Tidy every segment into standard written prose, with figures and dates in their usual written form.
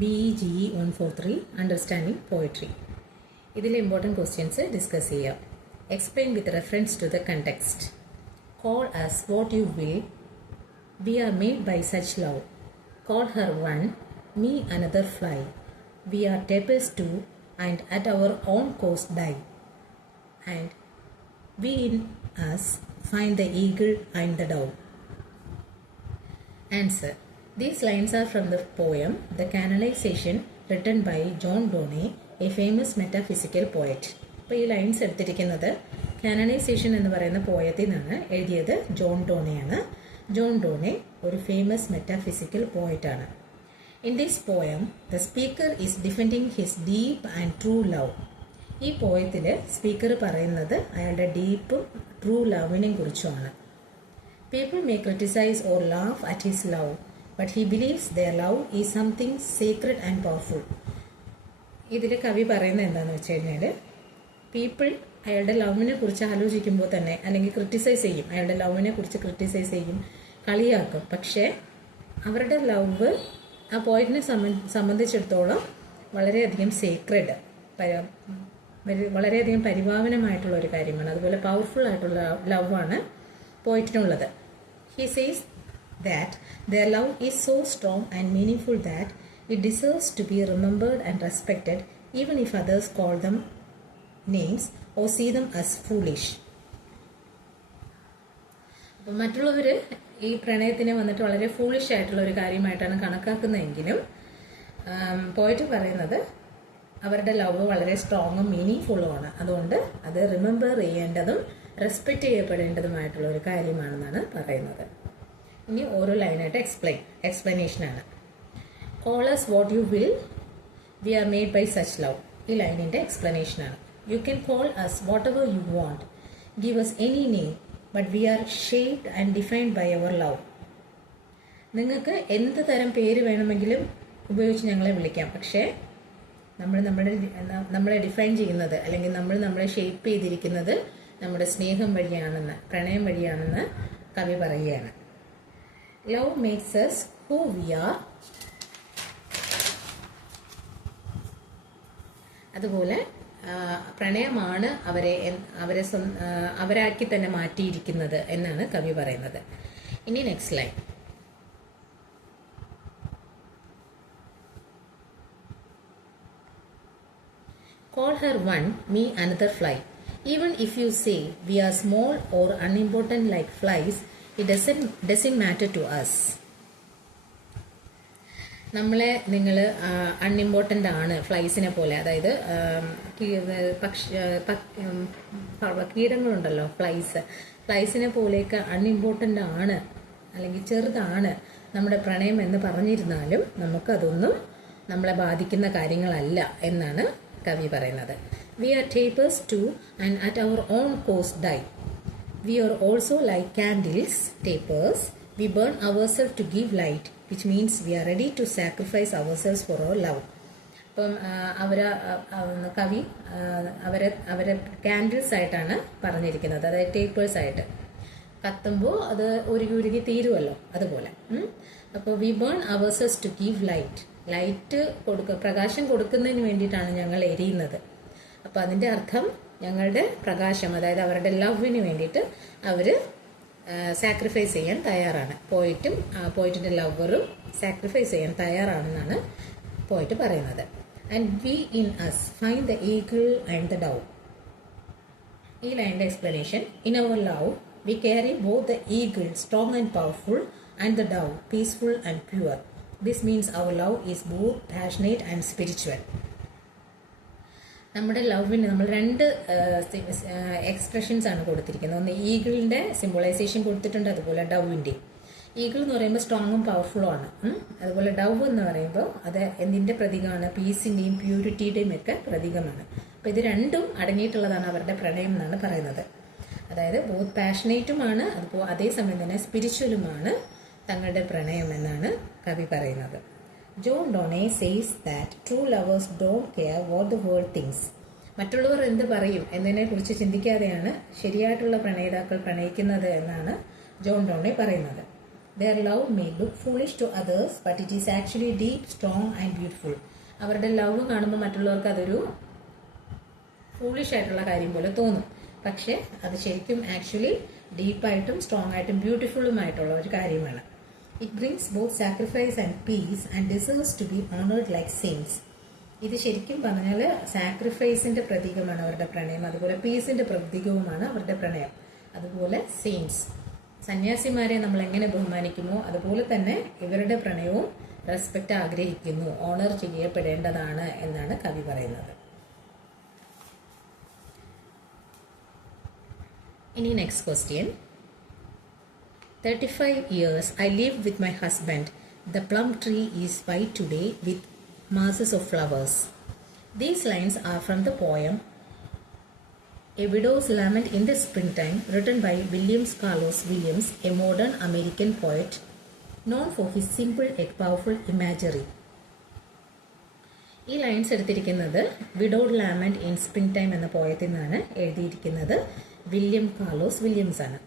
BEGE 143 Understanding Poetry. ഇതിൽ important questions discuss ചെയ്യാം. Explain with reference to the context. Call us what you will. We are made by such love. Call her one, me another fly. We are tapers too, and at our own cost die. And we in us find the eagle and the dove. Answer. These lines are from the poem The Canonization, written by John Donne, a famous metaphysical poet. അപ്പോൾ ഈ lines എടുത്തിരിക്കുന്നത് canonisation എന്ന് പറയുന്ന പോയത്തിൽ നിന്നാണ്. എഴുതിയത് John ഡോണെയാണ്. John Donne ഒരു famous metaphysical പോയറ്റാണ്. In this poem the speaker is defending his deep and true love. ഈ പോയത്തിൽ സ്പീക്കർ പറയുന്നത് അയാളുടെ ഡീപ്പും ട്രൂ ലവിനെ കുറിച്ചുമാണ്. People may criticize or laugh at his love, but he believes their love is something sacred and powerful. ഇതിൽ കവി പറയുന്നത് എന്താണെന്ന് വെച്ച് കഴിഞ്ഞാൽ, പീപ്പിൾ അയാളുടെ ലവിനെ കുറിച്ച് ആലോചിക്കുമ്പോൾ തന്നെ അല്ലെങ്കിൽ ക്രിട്ടിസൈസ് ചെയ്യും, അയാളുടെ ലവിനെ കുറിച്ച് ക്രിട്ടിസൈസ് ചെയ്യും, കളിയാക്കും. പക്ഷേ അവരുടെ ലവ് ആ പോയിന്റിനെ സംബന്ധിച്ചിടത്തോളം വളരെയധികം സേക്രഡ്, വളരെയധികം പരിഭാവനമായിട്ടുള്ള ഒരു കാര്യമാണ്. അതുപോലെ പവർഫുൾ ആയിട്ടുള്ള ലവാണ് പോയിറ്റിനുള്ളത്. He says that their love is so strong and meaningful that it deserves to be remembered and respected even if others call them names or see them as foolish. അപ്പോൾ മറ്റുള്ളവർ ഈ പ്രണയത്തിനെ വന്നിട്ട് വളരെ ഫൂളിഷ് ആയിട്ടുള്ള ഒരു കാര്യമായിട്ടാണ് കണക്കാക്കുന്നതെങ്കിലും പോയിട്ട് പറയുന്നത് അവരുടെ ലവ് വളരെ സ്ട്രോങ്ങും മീനിങ് ഫുള്ളുമാണ്. അതുകൊണ്ട് അത് റിമെമ്പർ ചെയ്യേണ്ടതും റെസ്പെക്റ്റ് ചെയ്യപ്പെടേണ്ടതുമായിട്ടുള്ള ഒരു കാര്യമാണെന്നാണ് പറയുന്നത്. ഇനി ഓരോ ലൈനായിട്ട് എക്സ്പ്ലനേഷനാണ്. Call us what you will, we are made by such love. ഈ ലൈനിൻ്റെ എക്സ്പ്ലനേഷനാണ്. You can call us whatever you want, give us any name, but we are shaped and defined by our love. നിങ്ങൾക്ക് എന്ത് തരം പേര് വേണമെങ്കിലും ഉപയോഗിച്ച് ഞങ്ങളെ വിളിക്കാം, പക്ഷേ നമ്മളെ ഡിഫൈൻ ചെയ്യുന്നത് അല്ലെങ്കിൽ നമ്മളെ ഷേപ്പ് ചെയ്തിരിക്കുന്നത് നമ്മുടെ സ്നേഹം വഴിയാണെന്ന്, പ്രണയം വഴിയാണെന്ന് കവി പറയുകയാണ്. Love makes us who we are. അതുപോലെ പ്രണയമാണ് അവരാക്കി തന്നെ മാറ്റിയിരിക്കുന്നത് എന്നാണ് കവി പറയുന്നത്. ഇനി next line. Call her one, me another fly. Even if you say we are small or unimportant like flies, it doesn't matter to us. നമ്മളെ നിങ്ങൾ അൺഇമ്പോർട്ടൻ്റ് ആണ് ഫ്ലൈസിനെ പോലെ, അതായത് കീടങ്ങളുണ്ടല്ലോ ഫ്ലൈസിനെ പോലെയൊക്കെ അൺഇമ്പോർട്ടൻ്റ് ആണ് അല്ലെങ്കിൽ ചെറുതാണ് നമ്മുടെ പ്രണയം എന്ന് പറഞ്ഞിരുന്നാലും നമുക്കതൊന്നും നമ്മളെ ബാധിക്കുന്ന കാര്യങ്ങളല്ല എന്നാണ് കവി പറയുന്നത്. We are tapers too, and at our own cost die. We are also like candles, tapers. We burn ourselves to give light, which means we are ready to sacrifice ourselves for our love. അപ്പം കവി അവരെ candles ആയിട്ടാണ് പറഞ്ഞിരിക്കുന്നത്, അതായത് tapers ആയിട്ട്. കത്തുമ്പോൾ അത് ഉരുകി തീരുമല്ലോ, അതുപോലെ. അപ്പോൾ we burn ourselves to give light പ്രകാശം കൊടുക്കുന്നതിന് വേണ്ടിയിട്ടാണ് ഞങ്ങൾ എരിയുന്നത്. അപ്പോൾ അതിൻ്റെ അർത്ഥം ഞങ്ങളുടെ പ്രകാശം, അതായത് അവരുടെ ലവിന് വേണ്ടിയിട്ട് അവർ സാക്രിഫൈസ് ചെയ്യാൻ തയ്യാറാണ്. പോയിറ്റിൻ്റെ ലവറും സാക്രിഫൈസ് ചെയ്യാൻ തയ്യാറാണെന്നാണ് പോയിറ്റ് പറയുന്നത്. And we in us find the eagle and the dove. ഈ ലൈൻ്റെ explanation. In our love we carry both the eagle strong and powerful and the dove peaceful and pure. This means our love is both passionate and spiritual. നമ്മുടെ ലവിന് നമ്മൾ രണ്ട് expressions ആണ് കൊടുത്തിരിക്കുന്നത്. ഒന്ന് ഈഗിളിൻ്റെ സിംബോളൈസേഷൻ കൊടുത്തിട്ടുണ്ട്, അതുപോലെ ഡവിൻ്റെ. ഈഗിൾ എന്ന് പറയുമ്പോൾ സ്ട്രോങ്ങും പവർഫുള്ളും ആണ്. അതുപോലെ ഡവ് എന്ന് പറയുമ്പോൾ അത് എന്തിൻ്റെ പ്രതീകമാണ്? പീസിൻ്റെയും പ്യൂരിറ്റിയുടെയും ഒക്കെ പ്രതീകമാണ്. അപ്പോൾ ഇത് രണ്ടും അടങ്ങിയിട്ടുള്ളതാണ് അവരുടെ പ്രണയം എന്നാണ് പറയുന്നത്. അതായത് ബോത്ത് പാഷനേറ്റുമാണ്, അതുപോലെ അതേസമയം തന്നെ സ്പിരിച്വലുമാണ് തങ്ങളുടെ പ്രണയം എന്നാണ് കവി പറയുന്നത്. John Donne says that true lovers don't care what the world thinks. മറ്റുള്ളവർ എന്ത് പറയും എന്നതിനെക്കുറിച്ച് ചിന്തിക്കാതെയാണ് ശരിയായിട്ടുള്ള പ്രണയിതാക്കൾ പ്രണയിക്കുന്നത് എന്നാണ് ജോൺ ഡോണെ പറയുന്നത്. Their love may look foolish to others, but it is actually deep, strong and beautiful. അവരുടെ ലവ് കാണുമ്പോൾ മറ്റുള്ളവർക്ക് അതൊരു ഫൂളിഷ് ആയിട്ടുള്ള കാര്യം പോലെ തോന്നും, പക്ഷെ അത് ശരിക്കും ആക്ച്വലി ഡീപ്പായിട്ടും സ്ട്രോങ് ആയിട്ടും ബ്യൂട്ടിഫുള്ളുമായിട്ടുള്ള ഒരു കാര്യമാണ്. It brings both sacrifice and peace and deserves to be honoured like saints. ഇത് ശരിക്കും പറഞ്ഞാൽ സാക്രിഫൈസിന്റെ പ്രതീകമാണ് അവരുടെ പ്രണയം, അതുപോലെ പീസിന്റെ പ്രതീകവുമാണ് അവരുടെ പ്രണയം. അതുപോലെ സെയിൻസ്, സന്യാസിമാരെ നമ്മൾ എങ്ങനെ ബഹുമാനിക്കുമോ അതുപോലെ തന്നെ ഇവരുടെ പ്രണയവും റെസ്പെക്റ്റ് ആഗ്രഹിക്കുന്നു, ഓണർ ചെയ്യപ്പെടേണ്ടതാണ് എന്നാണ് കവി പറയുന്നത്. ഇനി next question. 35 years I lived with my husband. The plum tree is white today with masses of flowers. These lines are from the poem A Widow's Lament in the Springtime, written by William Carlos Williams, a modern American poet known for his simple yet powerful imagery. ഈ lines എടുത്തിരിക്കുന്നത് വിഡോഡ് lament in spring time എന്ന പോയത്തിൽ നിന്നാണ്. എഴുതിയിരിക്കുന്നത് William Carlos Williams ആണ്.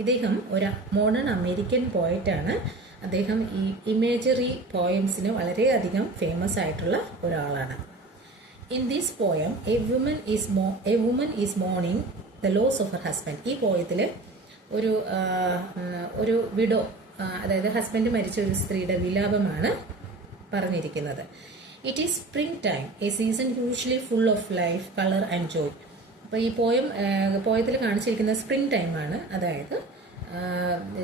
ഇദ്ദേഹം ഒരു modern American പോയറ്റാണ്. അദ്ദേഹം ഈ ഇമേജറി പോയംസിന് വളരെയധികം ഫേമസ് ആയിട്ടുള്ള ഒരാളാണ്. In this poem a woman is mourning the loss of her husband. ഈ പോയത്തിൽ ഒരു വിഡോ, അതായത് ഹസ്ബൻഡ് മരിച്ച ഒരു സ്ത്രീയുടെ വിലാപമാണ് പറഞ്ഞിരിക്കുന്നത്. It is spring time, A season usually full of life, colour and Joy. അപ്പോൾ ഈ പോയത്തിൽ കാണിച്ചിരിക്കുന്നത് സ്പ്രിംഗ് ടൈമാണ്, അതായത്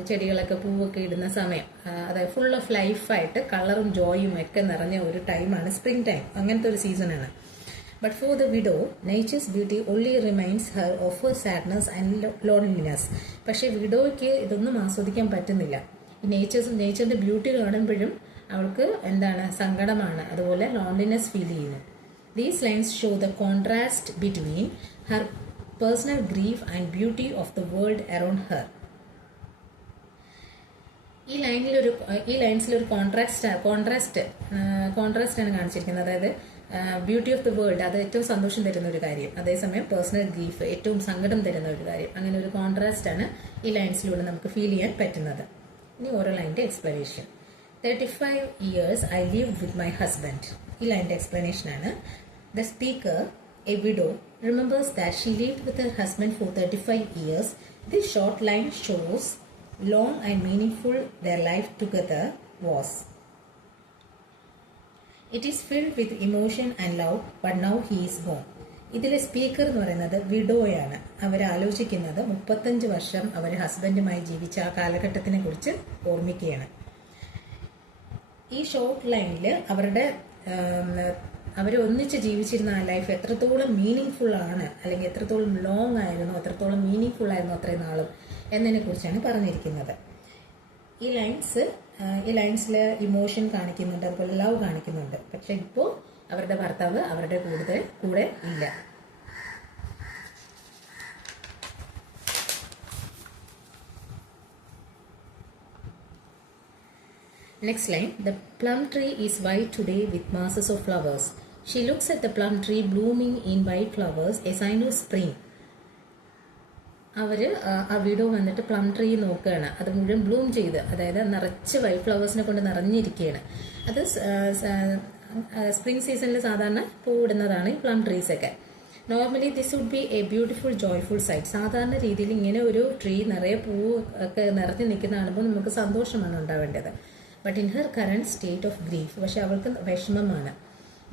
ചെടികളൊക്കെ പൂവൊക്കെ ഇടുന്ന സമയം, അതായത് ഫുൾ ഓഫ് ലൈഫായിട്ട് കളറും ജോയും ഒക്കെ നിറഞ്ഞ ഒരു ടൈമാണ് സ്പ്രിംഗ് ടൈം. അങ്ങനത്തെ ഒരു സീസണാണ്. But for the widow nature's beauty only remains her of her sadness and loneliness. പക്ഷേ വിഡോയ്ക്ക് ഇതൊന്നും ആസ്വദിക്കാൻ പറ്റുന്നില്ല. ഈ നേച്ചറിന്റെ ബ്യൂട്ടി കാണുമ്പോഴും അവൾക്ക് എന്താണ്, സങ്കടമാണ്, അതുപോലെ ലോൺലിനെസ് ഫീൽ ചെയ്യുന്നു. These lines show the contrast between Har personal grief and beauty of the world around Har. ഈ ലൈൻസിലൊരു കോൺട്രാസ്റ്റ് ആണ് കാണിച്ചിരിക്കുന്നത്. അതായത് ബ്യൂട്ടി ഓഫ് ദ വേൾഡ് അത് ഏറ്റവും സന്തോഷം തരുന്ന ഒരു കാര്യം, അതേസമയം പേഴ്സണൽ ഗ്രീഫ് ഏറ്റവും സങ്കടം തരുന്ന ഒരു കാര്യം. അങ്ങനെ ഒരു കോൺട്രാസ്റ്റ് ആണ് ഈ ലൈൻസിലൂടെ നമുക്ക് ഫീൽ ചെയ്യാൻ പറ്റുന്നത്. ഇനി ഓരോ ലൈൻ്റെ explanation. 35 years I lived with my husband. ഈ ലൈൻ്റെ എക്സ്പ്ലനേഷൻ ആണ്. The speaker, a widow, remembers that she lived with her husband for 35 years. This short line shows long and meaningful their life together was. It is filled with emotion and love, but now he is gone. ഇതിലെ speaker എന്ന് പറയുന്നത് വിഡോയാണ്. അവർ ആലോചിക്കുന്നത് 35 വർഷം അവർ ഹസ്ബൻഡുമായി ജീവിച്ച ആ കാലഘട്ടത്തിനെ കുറിച്ച് ഓർമ്മിക്കുകയാണ്. ഈ short ലൈനിൽ അവർ ഒന്നിച്ച് ജീവിച്ചിരുന്ന ആ ലൈഫ് എത്രത്തോളം മീനിങ് ഫുൾ ആണ്, അല്ലെങ്കിൽ എത്രത്തോളം ലോങ് ആയിരുന്നു, എത്രത്തോളം മീനിങ് ഫുൾ ആയിരുന്നു അത്രയും നാളും എന്നതിനെ കുറിച്ചാണ് പറഞ്ഞിരിക്കുന്നത്. ഈ ലൈൻസിൽ ഇമോഷൻ കാണിക്കുന്നുണ്ട്, അതുപോലെ ലവ് കാണിക്കുന്നുണ്ട്. പക്ഷെ ഇപ്പോൾ അവരുടെ ഭർത്താവ് അവരുടെ കൂടെ ഇല്ല. Next line. The plum tree is white today with masses of flowers. She looks at the plum tree blooming in white flowers, a sign of spring. ആ വീഡിയോ വന്നിട്ട് പ്ലം ട്രീ നോക്കുകയാണ്. അത് മുഴുവൻ ബ്ലൂം ചെയ്ത്, അതായത് നിറച്ച് വൈറ്റ് ഫ്ലവേഴ്സിനെ കൊണ്ട് നിറഞ്ഞിരിക്കുകയാണ്. അത് സ്പ്രിംഗ് സീസണിൽ സാധാരണ പൂവിടുന്നതാണ് ഈ പ്ലം ട്രീസൊക്കെ. Normally this would be a beautiful joyful sight. സാധാരണ രീതിയിൽ ഇങ്ങനെ ഒരു ട്രീ നിറയെ പൂവ് ഒക്കെ നിറഞ്ഞു നിൽക്കുന്ന കാണുമ്പോൾ നമുക്ക് സന്തോഷമാണ് ഉണ്ടാവേണ്ടത്. But in her current state of grief, പക്ഷെ അവൾക്ക് വിഷമമാണ്.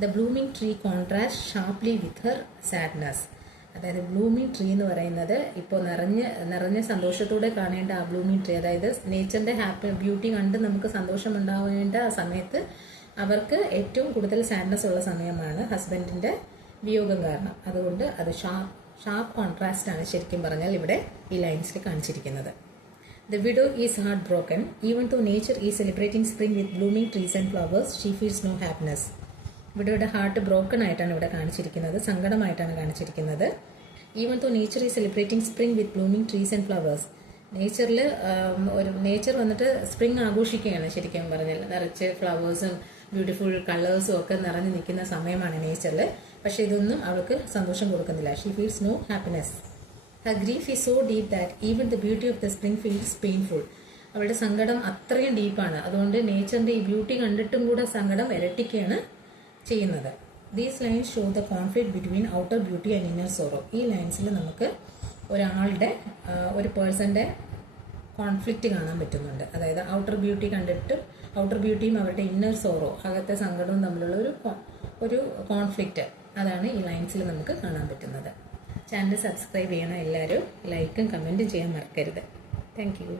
The blooming tree contrast sharply with her sadness. അതായത് ബ്ലൂമിംഗ് ട്രീ എന്ന് പറയുന്നത് ഇപ്പോൾ നിറഞ്ഞ സന്തോഷത്തോടെ കാണേണ്ട ആ ബ്ലൂമിംഗ് ട്രീ, അതായത് നേച്ചറിന്റെ ബ്യൂട്ടി കണ്ട് നമുക്ക് സന്തോഷം ഉണ്ടാവേണ്ട ആ സമയത്ത് അവർക്ക് ഏറ്റവും കൂടുതൽ സാഡ്നസ് ഉള്ള സമയമാണ് ഹസ്ബൻഡിന്റെ വിയോഗം കാരണം. അതുകൊണ്ട് അത് ഷാർപ്പ് കോൺട്രാസ്റ്റ് ആണ് ശരിക്കും പറഞ്ഞാൽ ഇവിടെ ഈ ലൈൻസിൽ കാണിച്ചിരിക്കുന്നത്. The widow is heartbroken. Even though nature is celebrating spring with blooming trees and flowers, she feels no happiness. വിഡോയുടെ ഹാർട്ട് ബ്രോക്കൺ ആയിട്ടാണ് ഇവിടെ കാണിച്ചിരിക്കുന്നത്, സങ്കടമായിട്ടാണ് കാണിച്ചിരിക്കുന്നത്. Even though nature is celebrating spring with blooming trees and flowers. Nature വന്നിട്ട് spring ആഘോഷിക്കുകയാണ് ശരിക്കും പറഞ്ഞാൽ. നിറച്ച് ഫ്ലവേഴ്സും ബ്യൂട്ടിഫുൾ കളേഴ്സും ഒക്കെ നിറഞ്ഞു നിൽക്കുന്ന സമയമാണ് നേച്ചറിൽ. പക്ഷെ ഇതൊന്നും അവൾക്ക് സന്തോഷം കൊടുക്കുന്നില്ല. She feels no happiness. Her grief is so deep that even the beauty of the spring feels painful. അവളുടെ സങ്കടം അത്രയും ഡീപ്പാണ്. അതുകൊണ്ട് നേച്ചറിൻ്റെ ഈ ബ്യൂട്ടി കണ്ടിട്ടും കൂടെ സങ്കടം ഇരട്ടിക്കുകയാണ് ചെയ്യുന്നത്. These lines show the conflict between outer beauty and inner sorrow. ഈ ലൈൻസിൽ നമുക്ക് ഒരാളുടെ ഒരു പേഴ്സൻ്റെ കോൺഫ്ലിക്റ്റ് കാണാൻ പറ്റുന്നുണ്ട്. അതായത് ഔട്ടർ ബ്യൂട്ടി കണ്ടിട്ട് ഔട്ടർ ബ്യൂട്ടിയും അവരുടെ ഇന്നർ സോറോ, അകത്തെ സങ്കടവും തമ്മിലുള്ള ഒരു കോൺഫ്ലിക്റ്റ്, അതാണ് ഈ ലൈൻസിൽ നമുക്ക് കാണാൻ പറ്റുന്നത്. ചാനൽ സബ്സ്ക്രൈബ് ചെയ്യണം എല്ലാവരും. ലൈക്കും കമൻറ്റും ചെയ്യാൻ മറക്കരുത്. Thank you.